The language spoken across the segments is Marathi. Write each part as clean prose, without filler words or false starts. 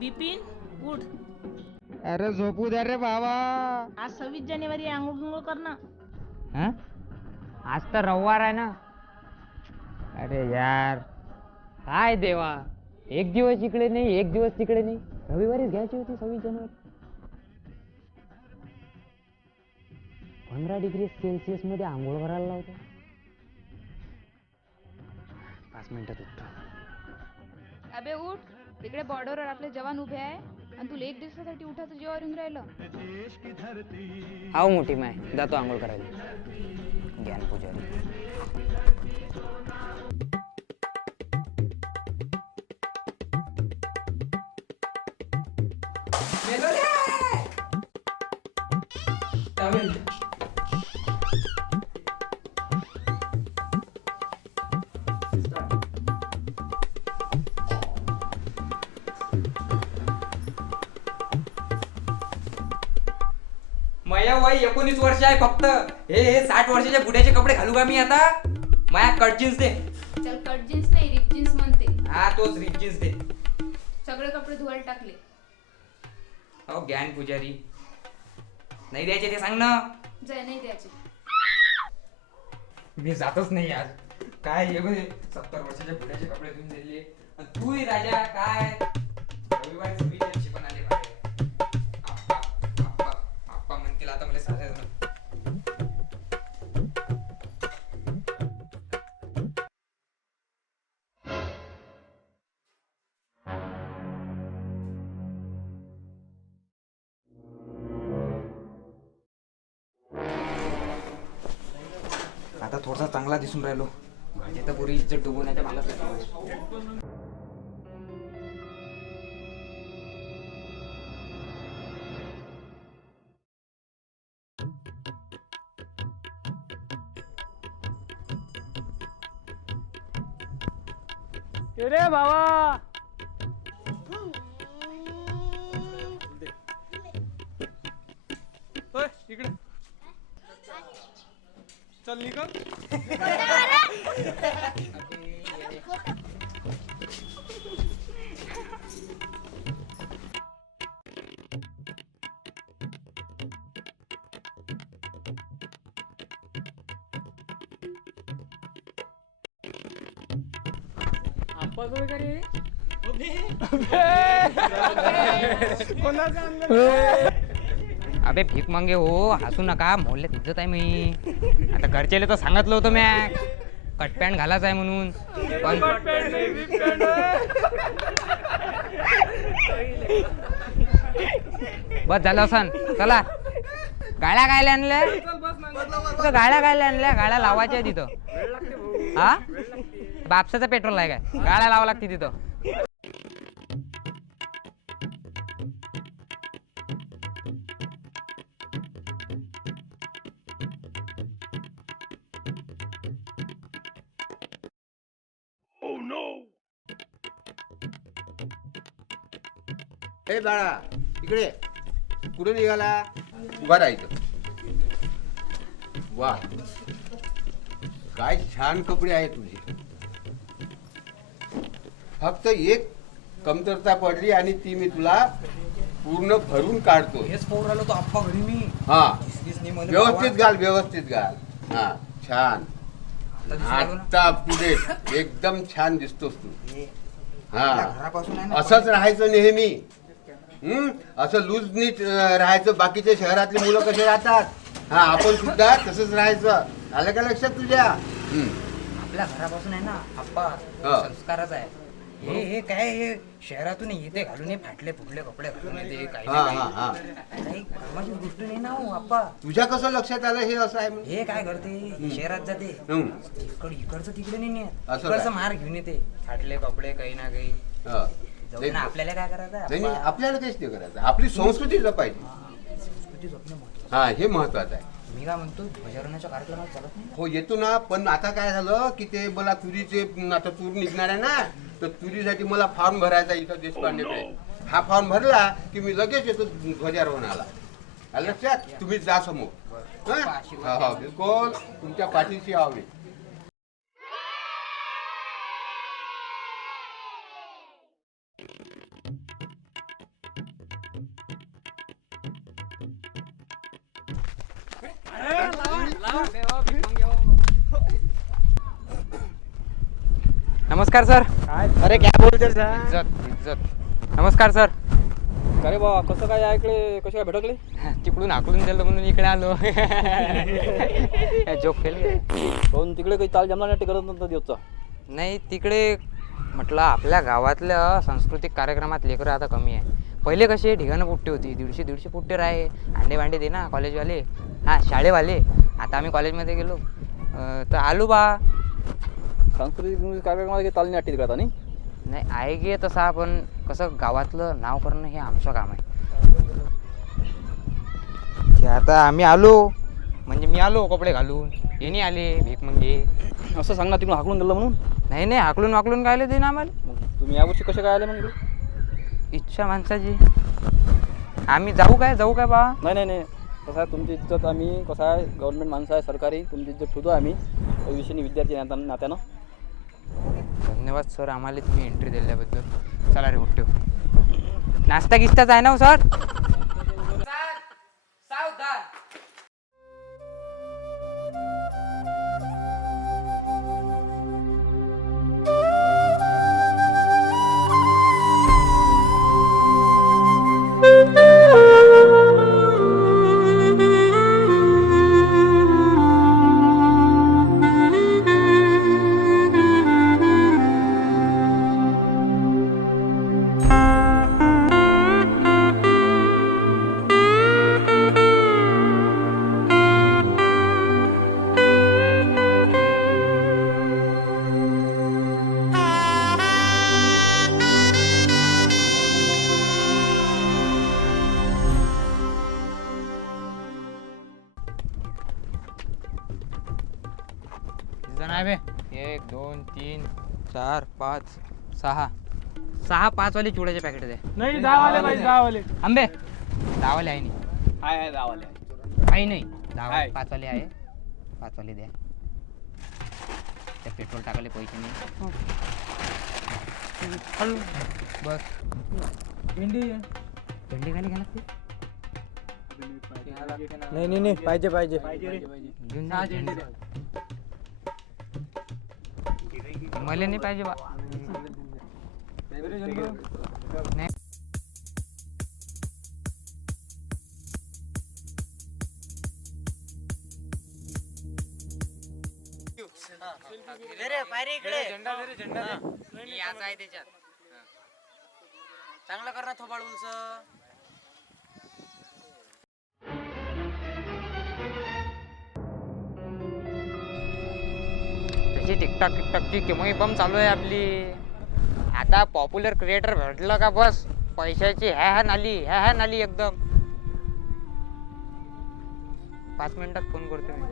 बिपिन उठ. अरे झोपू द्या रे बाबा. आज 26 जानेवारी आंघोळ कर ना. हा? आज तर रविवार आहे ना. अरे यार काय देवा, एक दिवस इकडे नाही एक दिवस तिकडे नाही. रविवारीच घ्यायची होती 26 जानेवारी. 15 डिग्री सेल्सिअस मध्ये आंघोळ करायला लावतो. 5 मिनिटात उठतो. अबे उठ, तिकडे बॉर्डरवर आपले जवान उभे आहे आणि तुला एक दिवसासाठी उठायचं जीवावर येऊन राहिलं. हाव मोठी माय, जातो आंघोळ करायला. ज्ञान पुजारी. माया वय 19 वर्ष आहे फक्त. हे 60 वर्षाच्या बुड्याचे कपडे घालू का मी आता? माया कट जीन्स दे. चल कट जीन्स नाही, रिप जीन्स म्हणते. हा तोच रिप जीन्स दे. सगळे कपडे धुवायला टाकले. अहो ज्ञान पुजारी, नाही द्यायचे ते सांग ना. जय नाही द्यायचे. मी जातच नाही आज. काय हे बघ, 70 वर्षाच्या बुड्याचे कपडे धुवून दिले. तू राजा काय रविवारी सुविधेची पण आले बाहेर. आप्पा आप्पा आप्पा म्हणतील आता मला साधे आता थोडासा चांगला दिसून राहिलो. माझी तर पुरी इज्जत डुबवण्याच्या मागच लागली. रे बाबा, इकडे चल निघ. अबे भीक मांगे हो, हसू नका. मोहल्ल्यात इज्जत आहे मी. आता घरच्याला तर सांगितलं होतं म्या कट पॅन्ट घालायचं आहे म्हणून. पण बस झालं असन. चला गाड्या गायला आणल्या, गाड्या गायला आणल्या. गाड्या लावायच्या तिथं. हा बापसाचं पेट्रोल आहे काय? गाड्या लावा लागते तिथं. हे बाळा, इकडे कुठे निघाला? उभा राहायचं. वा, काय छान कपडे आहे तुझे. फक्त एक कमतरता पडली आणि ती मी तुला पूर्ण भरून काढतो. हेच पोर आलो तो आप्पा घरी मी. हा दिसली म्हणून व्यवस्थित घाल, व्यवस्थित घाल. हा छान. आता पुढे एकदम छान दिसतोस तू. हा घरापासून आहे ना. असंच राहायचं नेहमी. असं लूज नीट राहायचं. बाकीच्या शहरातली मुलं कसे राहतात, हा आपण सुद्धा तसंच राहायचं. आलं का लक्षात तुझ्या? आपल्या घरापासून आहे ना आप्पा संस्कारच आहे. हे काय हे शहरातून येते घालून हे फाटले फुटले कपडे घालून येते काही कामाची गोष्ट नाही ना हो आप्पा. तुझ्या कसं लक्षात आलं हे असं आहे म्हणून? हे काय करते शहरात जाते इकडचं तिकडे नाही नेत. असं इकडचं काय? मार घेऊन येते फाटले कपडे काही ना काही. हा. जाऊ दे ना, आपल्याला काय करायचं नाही नाही, आपल्याला काहीच नाही करायचं. आपली संस्कृती जपायची. संस्कृती जपणे महत्त्वाचं. हा हे महत्वाचं आहे. मी काय म्हणतो ध्वजारोहणाच्या कार्यक्रमात चालत नाही. हो येतो ना, पण आता काय झालं की ते मला तुरीचे आता तूर निघणार आहे ना, तर तुरीसाठी मला फॉर्म भरायचा इथं देशपांडेकडे. हा फॉर्म भरला की मी लगेच येतो ध्वजारोहणाला. आलं लक्षात? तुम्ही जा समोर. हा बिलकुल तुमच्या पाठीशी आहो. नमस्कार सर. अरे काय बोलतोय सर? इज्जत इज्जत. नमस्कार सर. अरे बा कसं काय या इकडे कशी काय भटकले? तिकडून हाकलून दिलं म्हणून इकडे आलो. जोक केली. कोण तिकडे काही चाल जमला नाही करत नव्हतं दिवसचा. नाही तिकडे म्हटलं आपल्या गावातल्या सांस्कृतिक कार्यक्रमात लेकरं आता कमी आहे. पहिले कसे ढिगाणं पुट्टे होती 150 पुट्टे राहे. अंडे भांडे दे ना कॉलेजवाले. हां शाळेवाले. आता आम्ही कॉलेजमध्ये गेलो तर आलो बा. सांस्कृतिक कार्यक्रमात काही ताल नाही वाटते तिकडे आता नाही? नाही आहे गे तसा पण कसं गावातलं नाव करणं हे आमचं काम आहे. ते आता आम्ही आलो म्हणजे मी आलो कपडे घालून हे नाही आले भीक म्हणजे. असं सांग ना तिकडून हाकलून दिलं म्हणून. नाही नाही हाकलून वाकलून काय दे ना आम्हाला. मग तुम्ही यावर्षी कसे काय आले मग इकडे? इच्छा माणसाची. आम्ही जाऊ काय बा. नाही नाही नाही कसं आहे तुमची इज्जत आम्ही कसं आहे गव्हर्नमेंट माणसं आहे सरकारी तुमची इज्जत ठेवतो आम्ही भविष्याने विद्यार्थी नात्यानं. धन्यवाद सर आम्हाला तुम्ही एंट्री दिल्याबद्दल. चला रे उठ्ठो. नाश्ता गिस्ताच आहे ना सर? जण आहे बे 1 2 3 4 5 6 5 वाले चिवड्याचे पॅकेट दे. नाही 10 वाले पाहिजे 10 वाले. आंबे 10 वाले आहे नाही. आहे 10 वाले आहे नाही 10 आहे. 5 वाले आहे. 5 वाले द्या. त्या पेट्रोल टाकायला पैसे नाही. बस भेंडी भेंडी खाली घ्या नाही पाहिजे घेऊन जा भेंडी. मला नाही पाहिजे बा. नाही याचा आहे त्याच्यात. चांगलं कर ना थोबाड उंच. त्याची टिकटॉकची केमोही बम चालू आहे आपली. आता पॉप्युलर क्रिएटर भेटलं का बस पैशाची ह्या नाली एकदम. 5 मिनिटात फोन करतो मी.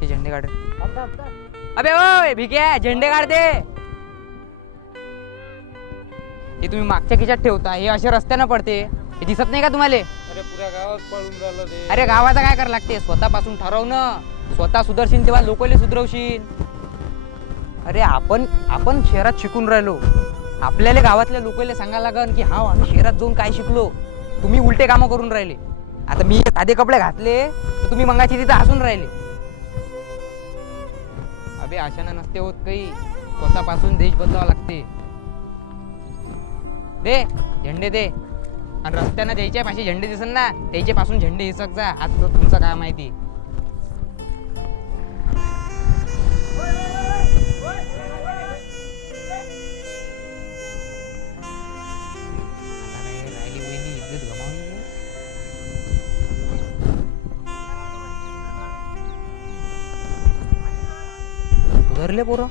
ते झेंडे काढ. अबे ओय भिक्या झेंडे काढ दे. हे तुम्ही मागच्या खिशात ठेवता हे असे रस्त्यानं पडते. हे दिसत नाही का तुम्हाला? अरे पुऱ्या गावात पळून राहिलं ते. अरे गावाचं काय करावं लागते स्वतःपासून ठरवणं. स्वतः सुधरशील तेव्हा लोकले सुधरवशील. अरे आपण शहरात शिकून राहिलो. आपल्याला गावातल्या लोकांना सांगायला लागन की हा आम्ही शहरात जाऊन काय शिकलो. तुम्ही उलटे कामं करून राहिले. आता मी साधे कपडे घातले तर तुम्ही मंगाची तिथं हसून राहिले. अबे अशानं नसते होत काही. स्वतःपासून देश बदलावा लागते. दे झेंडे दे. आणि रस्त्यानं द्यायच्या पाशी झेंडे दिसन ना त्याच्या पासून झेंडे हिसक जा. आज तुमचं काय माहिती. राहिली पहिली इज्जत गमावली. सुधारले पोरं.